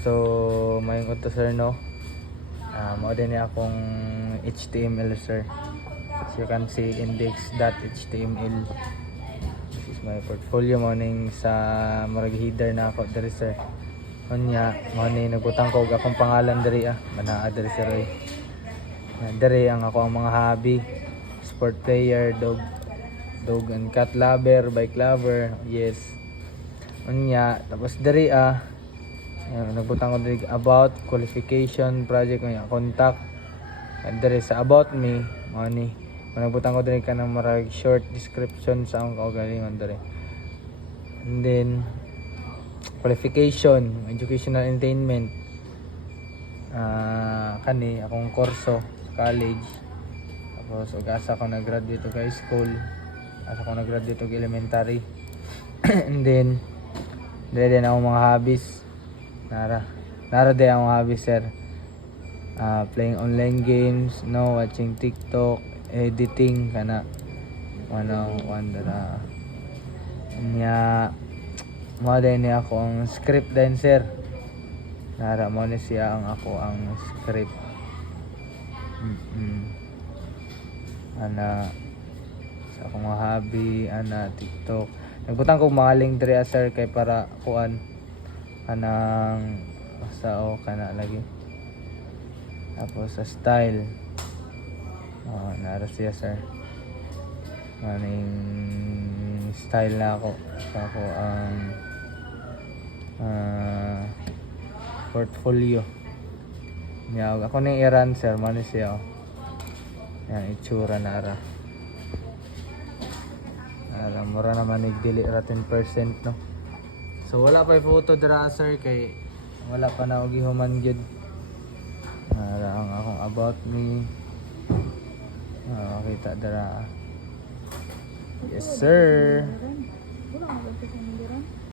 So mayong uto sir no. Mao din ni akong HTML sir. As you can see, index.html. This is my portfolio morning sa marag header na ako diri sir. Unya, mo ni nagbutang ko og akong pangalan diri manaa diri sir oy. Diri ang ako ang mga hobby, sport player, dog and cat lover, bike lover. Yes. Unya, tapos diri nagbutang ko diri about qualification project unya contact. And diri sa about me, mo ni nagbutang ko diri kanang marag short description sa akong kaugalingon diri. And then qualification, educational attainment. Kani akong kurso sa college. Tapos ug asa ko nag-graduate og high school. Asa ko nag-graduate og elementary. And then din ako mga hobbies. Nara din ang hobbies sir. Playing online games, watching TikTok, editing kana wandera. Nya mo din ni ako ang script din sir. Nara mo ni siya ang ako ang script. Ana sa akong mga hobby, TikTok. Nagbutang ko mga link diri sir kay para kuan kanang sao kana lagi. Tapos sa style. Nara siya sir. Maning style na ako. Sa ako ang portfolio. Ako na i-run sir, mano siya. Yan, itsura na ara. Mura naman nagdili ra 10% no. So wala pa photo dira sir kay wala pa na og human gyud. Ang akong about me. Kita dira. Yes sir.